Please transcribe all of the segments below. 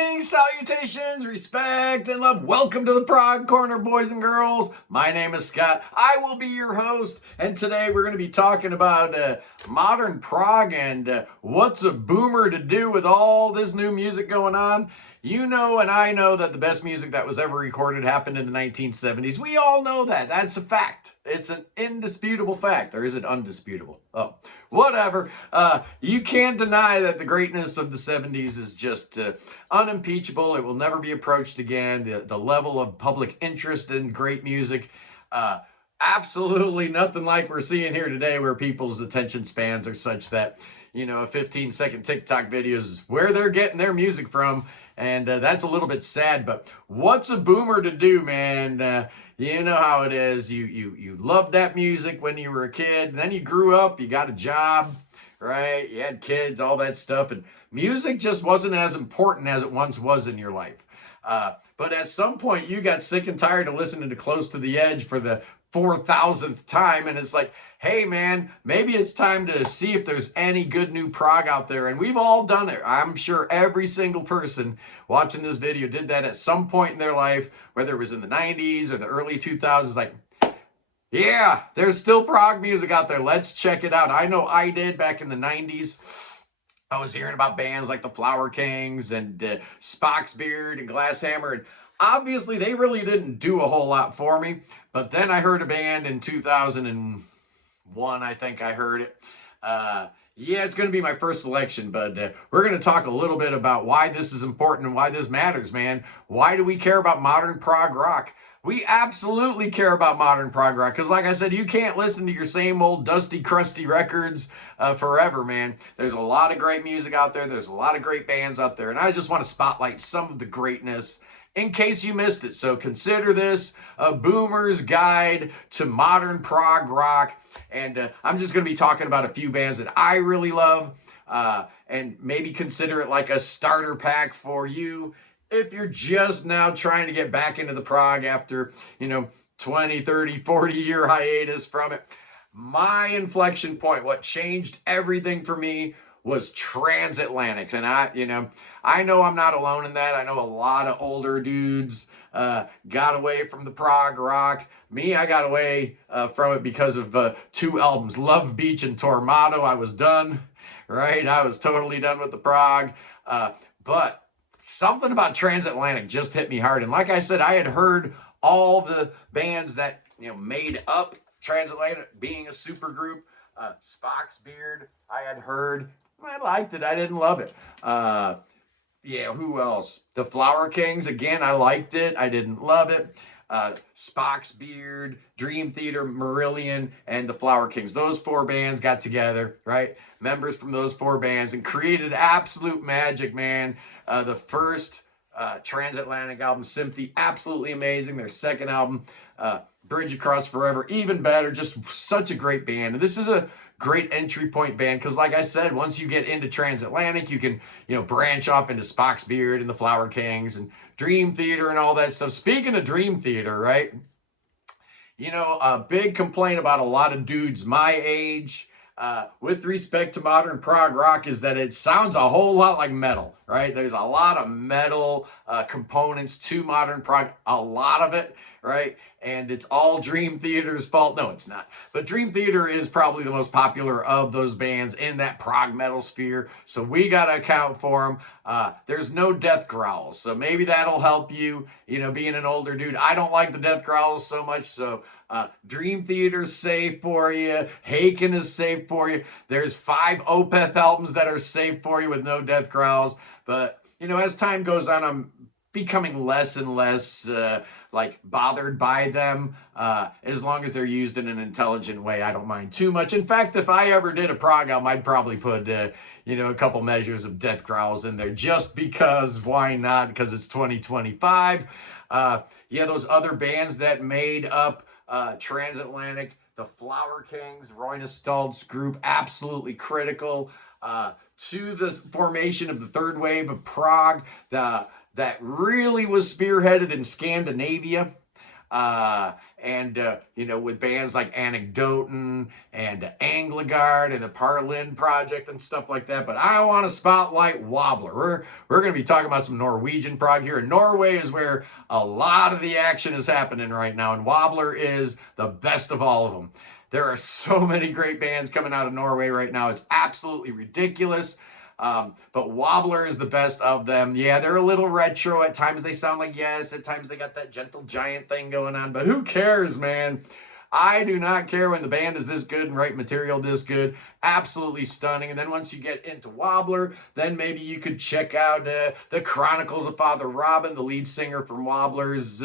Greetings, salutations, respect, and love. Welcome to the Prog Corner, boys and girls. My name is Scott. I will be your host, and today we're going to be talking about modern prog and what's a boomer to do with all this new music going on. You know and I know that the best music that was ever recorded happened in the 1970s. We all know that. That's a fact. It's an indisputable fact. Or is it undisputable? Oh, whatever. You can't deny that the greatness of the 70s is just unimpeachable. It will never be approached again. The level of public interest in great music, absolutely nothing like we're seeing here today, where people's attention spans are such that, you know, a 15-second TikTok video is where they're getting their music from. And that's a little bit sad, but what's a boomer to do, man? You know how it is. You loved that music when you were a kid, and then you grew up, you got a job, right? You had kids, all that stuff, and music just wasn't as important as it once was in your life. But at some point, you got sick and tired of listening to Close to the Edge for the 4,000th time, and it's like, hey man, maybe it's time to see if there's any good new prog out there. And we've all done it. I'm sure every single person watching this video did that at some point in their life, whether it was in the 90s or the early 2000s. Like, yeah, there's still prog music out there. Let's check it out. I know I did back in the 90s. I was hearing about bands like the Flower Kings and Spock's Beard and Glasshammer, and obviously they really didn't do a whole lot for me. But then I heard a band in 2001, I think I heard it. Yeah, it's going to be my first selection, but we're going to talk a little bit about why this is important and why this matters, man. Why do we care about modern prog rock? We absolutely care about modern prog rock because, like I said, you can't listen to your same old dusty, crusty records forever, man. There's a lot of great music out there. There's a lot of great bands out there, and I just want to spotlight some of the greatness in case you missed it. So consider this a boomer's guide to modern prog rock. And I'm just going to be talking about a few bands that I really love, and maybe consider it like a starter pack for you if you're just now trying to get back into the prog after, 20, 30, 40-year hiatus from it. My inflection point, what changed everything for me, was transatlantic. And I know I'm not alone in that. I know a lot of older dudes got away from the prog rock. Me, I got away from it because of two albums, Love Beach and Tormato. I was done, right? I was totally done with the prog. But something about transatlantic just hit me hard. And like I said, I had heard all the bands that made up transatlantic, being a super group. Spock's Beard, I had heard. I liked it. I didn't love it. Yeah, who else? The Flower Kings, again, I liked it. I didn't love it. Spock's Beard, Dream Theater, Marillion, and the Flower Kings. Those four bands got together, right? Members from those four bands, and created absolute magic, man. The first transatlantic album, Sympathy, absolutely amazing. Their second album, Bridge Across Forever, even better. Just such a great band. And this is a great entry point band because, like I said, once you get into transatlantic, you can branch off into Spock's Beard and the Flower Kings and Dream Theater and all that stuff. Speaking of Dream Theater, right, a big complaint about a lot of dudes my age with respect to modern prog rock is that it sounds a whole lot like metal, right? There's a lot of metal components to modern prog, a lot of it, right? And it's all Dream Theater's fault. No, it's not. But Dream Theater is probably the most popular of those bands in that prog metal sphere. So we got to account for them. There's no death growls. So maybe that'll help you, being an older dude. I don't like the death growls so much. So Dream Theater's safe for you. Haken is safe for you. There's 5 Opeth albums that are safe for you with no death growls. But, as time goes on, I'm becoming less and less bothered by them. As long as they're used in an intelligent way, I don't mind too much. In fact, if I ever did a prog album, I'd probably put a couple measures of death growls in there, just because. Why not? Because it's 2025. Yeah, those other bands that made up transatlantic, the Flower Kings, Roy Nostal's group, absolutely critical to the formation of the third wave of prog that really was spearheaded in Scandinavia. with bands like Anecdoten and Anglagard and the Parlin Project and stuff like that. But I want to spotlight Wobbler. We're going to be talking about some Norwegian prog here. And Norway is where a lot of the action is happening right now, and Wobbler is the best of all of them. There are so many great bands coming out of Norway right now. It's absolutely ridiculous. But Wobbler is the best of them. Yeah, they're a little retro. At times they sound like Yes. At times they got that Gentle Giant thing going on. But who cares, man? I do not care when the band is this good and write material this good. Absolutely stunning. And then once you get into Wobbler, then maybe you could check out the Chronicles of Father Robin, the lead singer from Wobbler's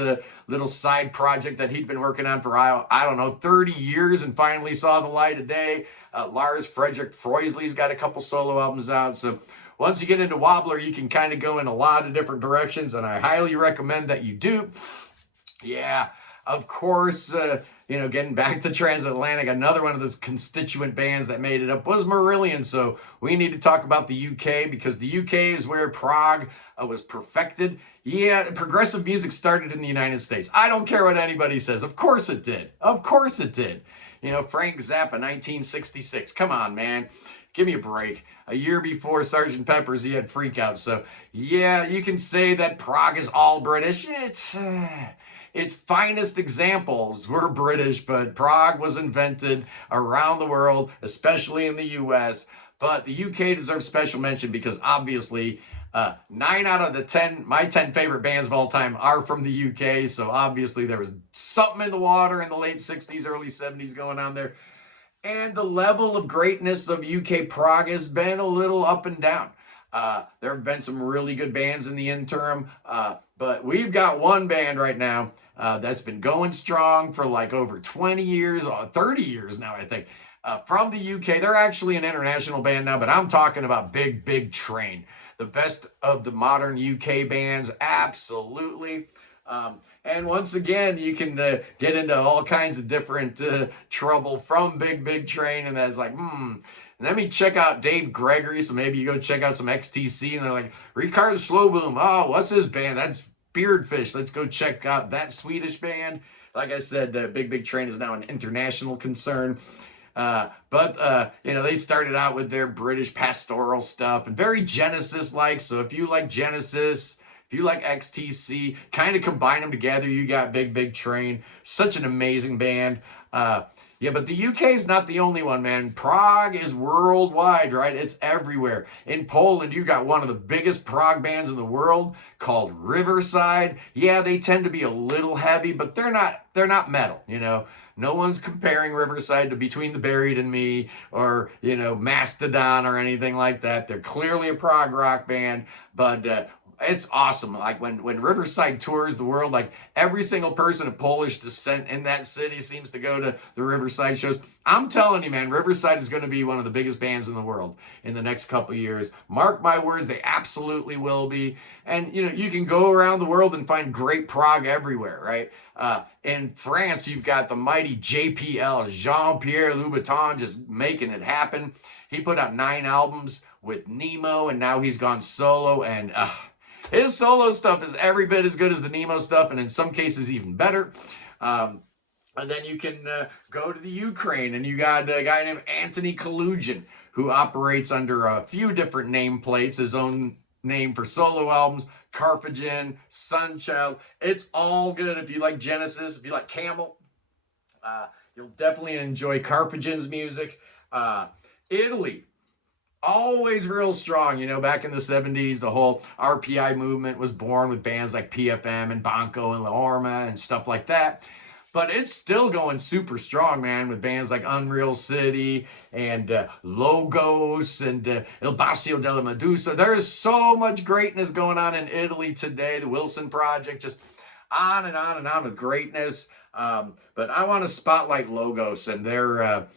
little side project that he'd been working on for, I don't know, 30 years and finally saw the light of day. Lars Fredrik Frøsley's got a couple solo albums out. So once you get into Wobbler, you can kind of go in a lot of different directions, and I highly recommend that you do. Yeah, of course, getting back to Transatlantic, another one of those constituent bands that made it up was Marillion. So we need to talk about the UK, because the UK is where prog was perfected. Yeah, progressive music started in the United States. I don't care what anybody says. Of course it did. Of course it did. Frank Zappa, 1966. Come on, man. Give me a break. A year before Sgt. Pepper's, he had Freak Out. So, yeah, you can say that prog is all British. Its finest examples were British, but prog was invented around the world, especially in the U.S. But the UK deserves special mention because obviously 9 out of the my 10 favorite bands of all time are from the UK. So obviously there was something in the water in the late 60s, early 70s going on there. And the level of greatness of UK prog has been a little up and down. There have been some really good bands in the interim, but we've got one band right now that's been going strong for like over 20 years, 30 years now, I think, from the UK. They're actually an international band now, but I'm talking about Big Big Train. The best of the modern UK bands, absolutely. And once again, you can get into all kinds of different trouble from Big Big Train, and that's like, let me check out Dave Gregory. So maybe you go check out some XTC, and they're like, Rickard Slowboom. Oh, what's his band? That's Beardfish. Let's go check out that Swedish band. Like I said, Big Big Train is now an international concern. But they started out with their British pastoral stuff and very Genesis-like. So if you like Genesis, if you like XTC, kind of combine them together, you got Big Big Train. Such an amazing band. Yeah, but the UK is not the only one, man. Prog is worldwide, right? It's everywhere. In Poland, you got one of the biggest prog bands in the world called Riverside. Yeah, they tend to be a little heavy, but they're not metal, No one's comparing Riverside to Between the Buried and Me or, Mastodon or anything like that. They're clearly a prog rock band, but it's awesome. Like when Riverside tours the world, like every single person of Polish descent in that city seems to go to the Riverside shows. I'm telling you, man, Riverside is going to be one of the biggest bands in the world in the next couple of years. Mark my words, they absolutely will be. And, you can go around the world and find great prog everywhere, right? In France, you've got the mighty JPL, Jean-Pierre Louboutin, just making it happen. He put out 9 albums with Nemo, and now he's gone solo, and his solo stuff is every bit as good as the Nemo stuff, and in some cases even better. And then you can go to the Ukraine, and you got a guy named Anthony Kalugin, who operates under a few different nameplates, his own name for solo albums, Carphagen, Sunchild. It's all good. If you like Genesis, if you like Camel, you'll definitely enjoy Carphagen's music. Italy. Always real strong, back in the 70s, the whole RPI movement was born with bands like PFM and Banco and La Orma and stuff like that. But it's still going super strong, man, with bands like Unreal City and Logos and Il Bacio della Medusa. There is so much greatness going on in Italy today. The Wilson Project, just on and on and on with greatness. But I want to spotlight Logos and their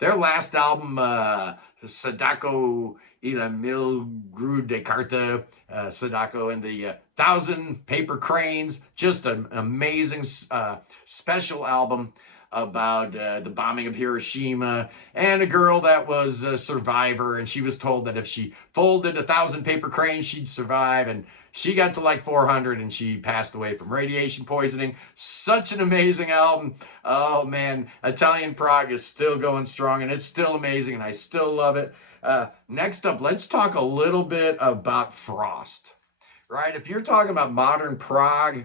last album, Sadako il mille gru de carte, Sadako and the 1,000 paper cranes. Just an amazing special album. about the bombing of Hiroshima, and a girl that was a survivor, and she was told that if she folded 1,000 paper cranes, she'd survive, and she got to like 400 and she passed away from radiation poisoning. Such an amazing album. Oh man, Italian prog is still going strong, and it's still amazing, and I still love it. Next up, let's talk a little bit about Frost. Right? If you're talking about modern prog,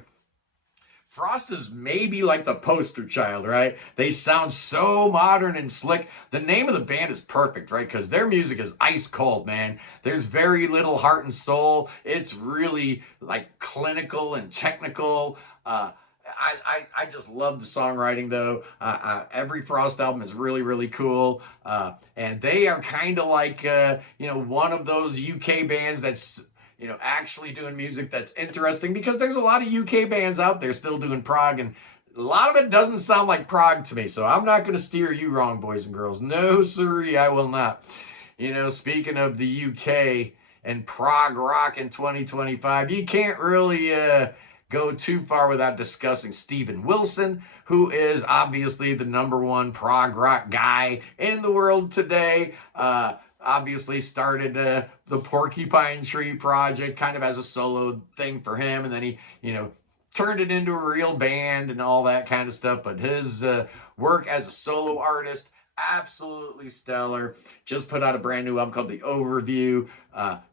Frost is maybe like the poster child, right? They sound so modern and slick. The name of the band is perfect, right? Because their music is ice cold, man. There's very little heart and soul. It's really like clinical and technical. I just love the songwriting though. Every Frost album is really, really cool. And they are kind of like, one of those UK bands that's actually doing music that's interesting, because there's a lot of UK bands out there still doing prog, and a lot of it doesn't sound like prog to me. So I'm not going to steer you wrong, boys and girls. No, sirree, I will not. Speaking of the UK and prog rock in 2025, you can't really go too far without discussing Steven Wilson, who is obviously the #1 prog rock guy in the world today. Obviously started the Porcupine Tree project kind of as a solo thing for him, and then he, turned it into a real band and all that kind of stuff. But his work as a solo artist, absolutely stellar. Just put out a brand new album called The Overview.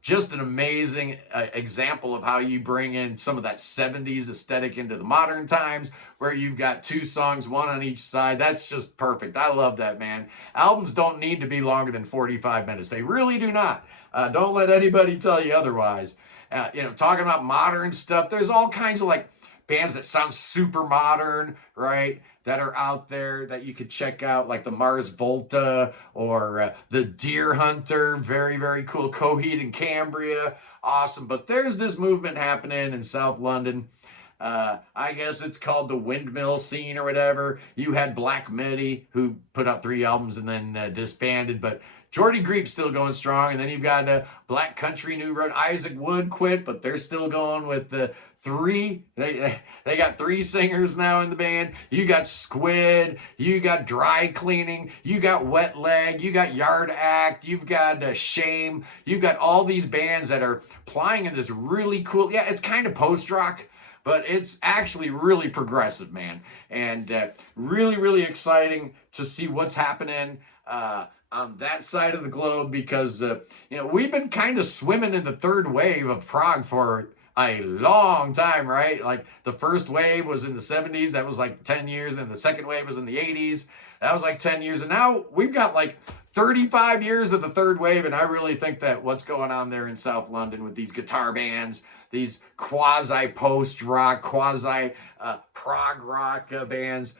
Just an amazing example of how you bring in some of that 70s aesthetic into the modern times, where you've got 2 songs, 1 on each side. That's just perfect. I love that, man. Albums don't need to be longer than 45 minutes. They really do not. Don't let anybody tell you otherwise. Talking about modern stuff, there's all kinds of like bands that sound super modern, right? That are out there that you could check out, like the Mars Volta or the Deer Hunter. Very, very cool. Coheed and Cambria. Awesome. But there's this movement happening in South London. I guess it's called the windmill scene or whatever. You had Black Midi, who put out 3 albums and then disbanded, but Jordy Greep's still going strong. And then you've got Black Country New Road. Isaac Wood quit, but they're still going with the 3. They got 3 singers now in the band. You got Squid, you got Dry Cleaning, you got Wet Leg, you got Yard Act, you've got Shame. You've got all these bands that are playing in this really cool, it's kind of post-rock, but it's actually really progressive, man. And really, really exciting to see what's happening on that side of the globe, because, we've been kind of swimming in the third wave of prog for a long time, right? Like the first wave was in the 70s. That was like 10 years. And the second wave was in the 80s. That was like 10 years. And now we've got like 35 years of the third wave. And I really think that what's going on there in South London with these guitar bands, these quasi post-rock, quasi prog rock bands,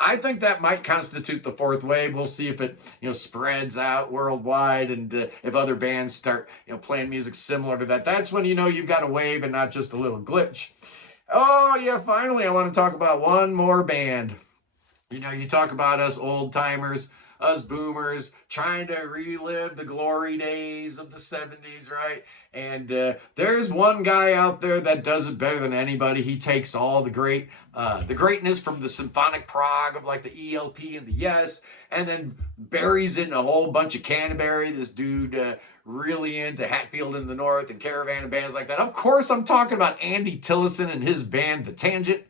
I think that might constitute the 4th wave. We'll see if it, spreads out worldwide, and if other bands start, playing music similar to that. That's when you've got a wave and not just a little glitch. Oh yeah, finally, I want to talk about one more band. You talk about us old timers, us boomers, trying to relive the glory days of the 70s, right? And there's one guy out there that does it better than anybody. He takes all the greatness from the symphonic prog of like the ELP and the Yes, and then buries it in a whole bunch of Canterbury. This dude really into Hatfield in the North and Caravan and bands like that. Of course, I'm talking about Andy Tillison and his band, The Tangent.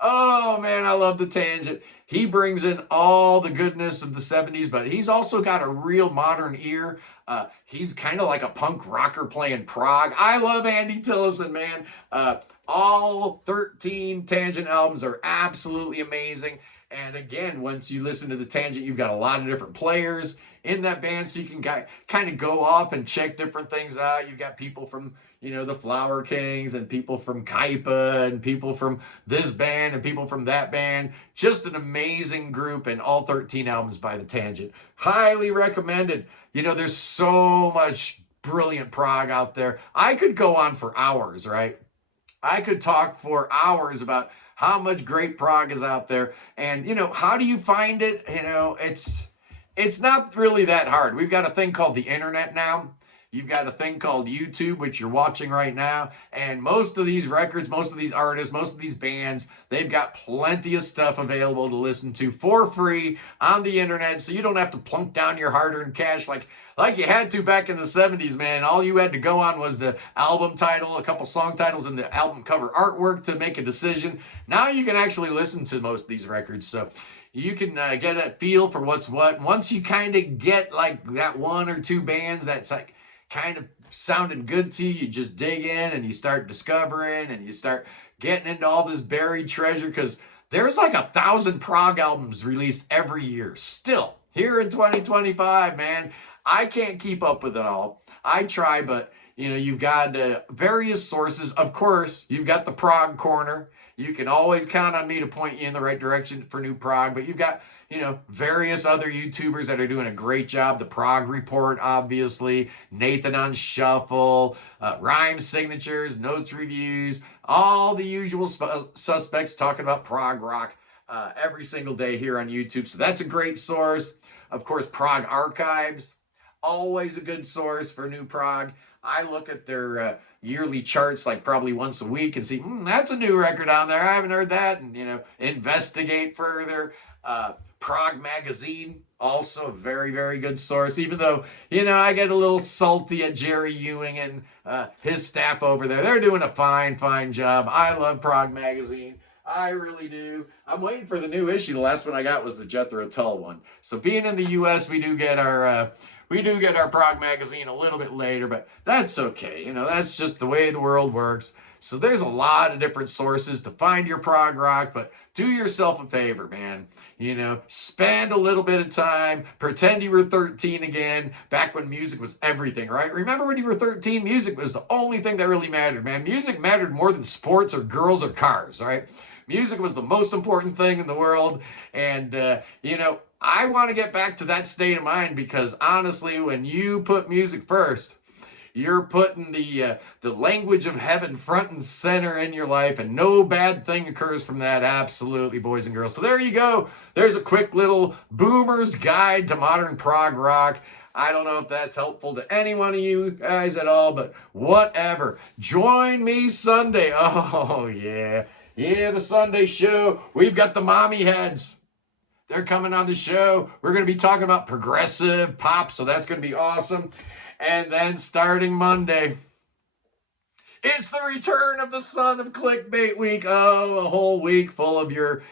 Oh man, I love The Tangent. He brings in all the goodness of the 70s, but he's also got a real modern ear. He's kind of like a punk rocker playing prog. I love Andy Tillison, man. All 13 Tangent albums are absolutely amazing. And again, once you listen to The Tangent, you've got a lot of different players in that band, so you can kind of go off and check different things out. You've got people from, the Flower Kings, and people from Kaipa, and people from this band, and people from that band. Just an amazing group, and all 13 albums by The Tangent. Highly recommended. There's so much brilliant prog out there. I could go on for hours, right? I could talk for hours about how much great prog is out there. And, how do you find it? It's not really that hard. We've got a thing called the internet now. You've got a thing called YouTube, which you're watching right now. And most of these records, most of these artists, most of these bands, they've got plenty of stuff available to listen to for free on the internet. So you don't have to plunk down your hard-earned cash like you had to back in the 70s, man. All you had to go on was the album title, a couple song titles, and the album cover artwork to make a decision. Now you can actually listen to most of these records. So you can get a feel for what's what. Once you kind of get like that one or two bands that's like kind of sounded good to you, you just dig in and you start discovering and you start getting into all this buried treasure, because there's like 1,000 prog albums released every year still here in 2025, man. I can't keep up with it all. I try, but you know, you've got various sources. Of course, you've got the Prog Corner. You can always count on me to point you in the right direction for new prog, but you've got, you know, various other YouTubers that are doing a great job. The Prog Report, obviously, Nathan on Shuffle, Rhyme Signatures, Notes Reviews, all the usual suspects talking about prog rock every single day here on YouTube. So that's a great source. Of course, Prog Archives, always a good source for new prog. I look at their yearly charts like probably once a week and see, that's a new record on there. I haven't heard that. And, you know, investigate further. Prog Magazine, also a very, very good source. Even though, you know, I get a little salty at Jerry Ewing and his staff over there. They're doing a fine, fine job. I love Prog Magazine. I really do. I'm waiting for the new issue. The last one I got was the Jethro Tull one. So being in the U.S., we do get our Prog Magazine a little bit later, but that's okay. You know, that's just the way the world works. So there's a lot of different sources to find your prog rock, but do yourself a favor, man. You know, spend a little bit of time, pretend you were 13 again, back when music was everything, right? Remember when you were 13, music was the only thing that really mattered, man. Music mattered more than sports or girls or cars, right? Music was the most important thing in the world, and, you know, I want to get back to that state of mind, because honestly, when you put music first, you're putting the language of heaven front and center in your life, and no bad thing occurs from that. Absolutely, boys and girls. So there you go. There's a quick little boomer's guide to modern prog rock. I don't know if that's helpful to any one of you guys at all, but whatever. Join me Sunday. Oh, yeah. Yeah, the Sunday show. We've got the mommy heads. They're coming on the show. We're going to be talking about progressive pop, so that's going to be awesome. And then starting Monday, it's the return of the son of Clickbait Week. Oh, a whole week full of your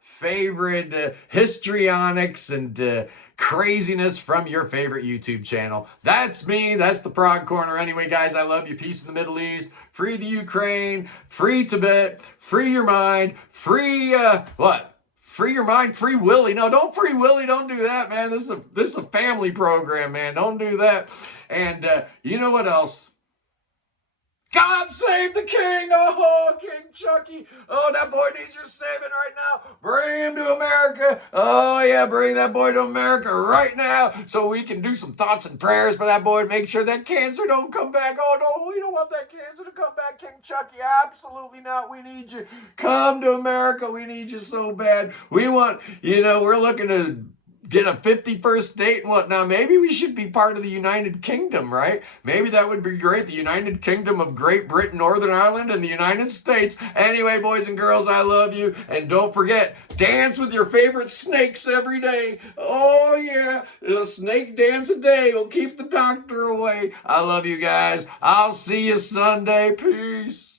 favorite histrionics and craziness from your favorite YouTube channel. That's me. That's the Prog Corner. Anyway, guys, I love you. Peace in the Middle East. Free the Ukraine. Free Tibet. Free your mind. Free, what? Free your mind, free Willie. No, don't free Willie. Don't do that, man. This is a family program, man. Don't do that. And you know what else? God save the king. Oh, King Chucky. Oh, that boy needs your saving right now. Bring him to America. Oh, yeah, bring that boy to America right now so we can do some thoughts and prayers for that boy to make sure that cancer don't come back. Oh, no, we don't want that cancer to come back, King Chucky. Absolutely not. We need you. Come to America. We need you so bad. We want, you know, we're looking to get a 51st state and whatnot. Maybe we should be part of the United Kingdom, right? Maybe that would be great. The United Kingdom of Great Britain, Northern Ireland, and the United States. Anyway, boys and girls, I love you. And don't forget, dance with your favorite snakes every day. Oh, yeah. A snake dance a day will keep the doctor away. I love you guys. I'll see you Sunday. Peace.